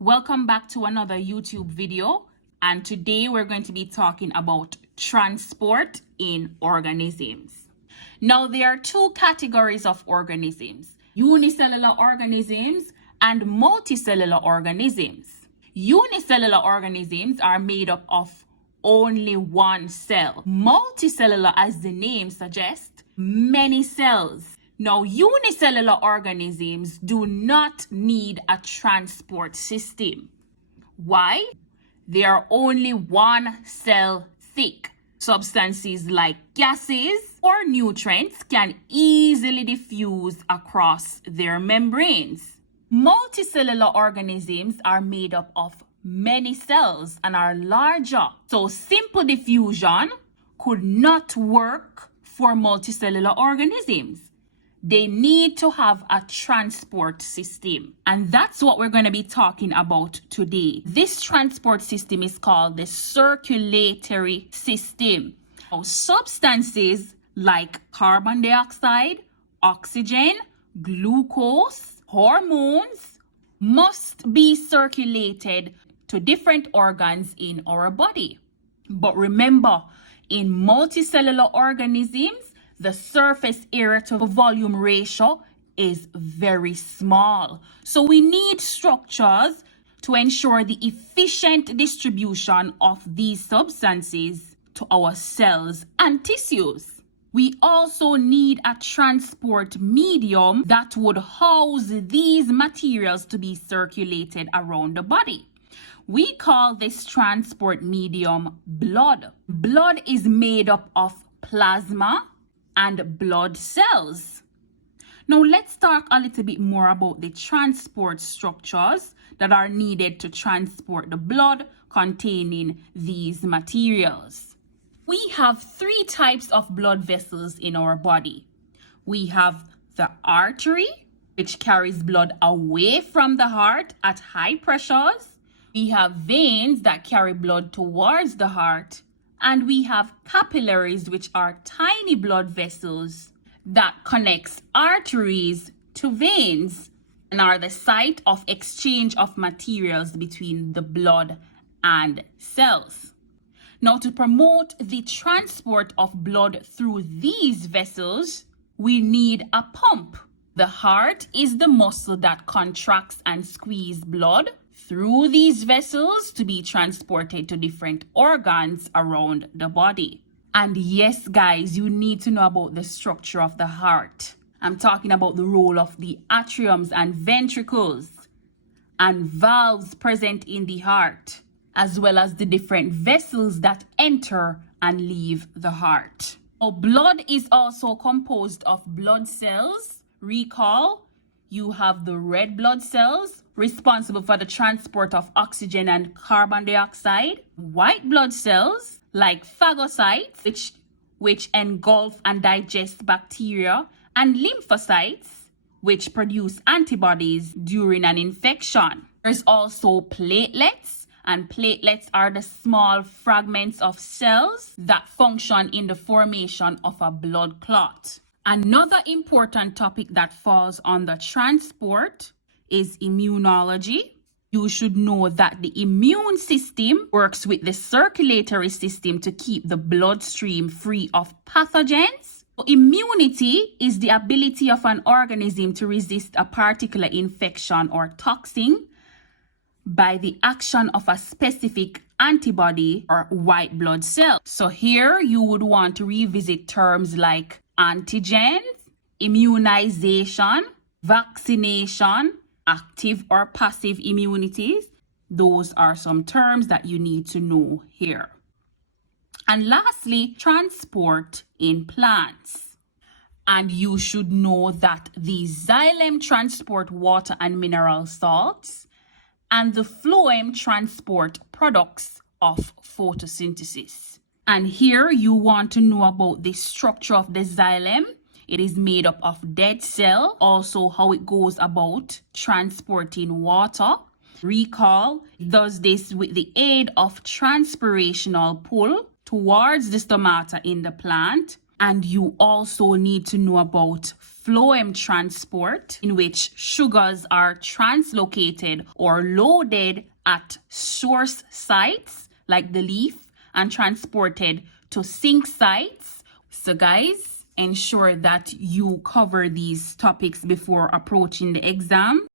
Welcome back to another YouTube video, and today we're going to be talking about transport in organisms. Now, there are two categories of organisms: unicellular organisms and multicellular organisms. Unicellular organisms are made up of only one cell. Multicellular, as the name suggests, many cells. Now, unicellular organisms do not need a transport system. Why? They are only one cell thick. Substances like gases or nutrients can easily diffuse across their membranes. Multicellular organisms are made up of many cells and are larger. So simple diffusion could not work for multicellular organisms. They need to have a transport system. And that's what we're going to be talking about today. This transport system is called the circulatory system. Now, substances like carbon dioxide, oxygen, glucose, hormones must be circulated to different organs in our body. But remember, in multicellular organisms, the surface area to volume ratio is very small. So we need structures to ensure the efficient distribution of these substances to our cells and tissues. We also need a transport medium that would house these materials to be circulated around the body. We call this transport medium blood. Blood is made up of plasma and blood cells. Now let's talk a little bit more about the transport structures that are needed to transport the blood containing these materials. We have three types of blood vessels in our body. We have the artery, which carries blood away from the heart at high pressures. We have veins that carry blood towards the heart. And we have capillaries, which are tiny blood vessels that connects arteries to veins and are the site of exchange of materials between the blood and cells. Now, to promote the transport of blood through these vessels, we need a pump. The heart is the muscle that contracts and squeezes blood through these vessels to be transported to different organs around the body. And yes, guys, you need to know about the structure of the heart. I'm talking about the role of the atriums and ventricles and valves present in the heart, as well as the different vessels that enter and leave the heart. Now, blood is also composed of blood cells. Recall, you have the red blood cells responsible for the transport of oxygen and carbon dioxide. White blood cells like phagocytes, which engulf and digest bacteria, and lymphocytes, which produce antibodies during an infection. There's also platelets, and platelets are the small fragments of cells that function in the formation of a blood clot. Another important topic that falls under transport is immunology. You should know that the immune system works with the circulatory system to keep the bloodstream free of pathogens. Immunity is the ability of an organism to resist a particular infection or toxin by the action of a specific antibody or white blood cell. So here you would want to revisit terms like antigens, immunization, vaccination, active or passive immunities. Those are some terms that you need to know here. And lastly, transport in plants. And you should know that the xylem transport water and mineral salts, and the phloem transport products of photosynthesis. And here you want to know about the structure of the xylem. It is made up of dead cell, also how it goes about transporting water. Recall, it does this with the aid of transpirational pull towards the stomata in the plant, And you also need to know about phloem transport, in which sugars are translocated or loaded at source sites like the leaf and transported to sink sites. So guys, ensure that you cover these topics before approaching the exam.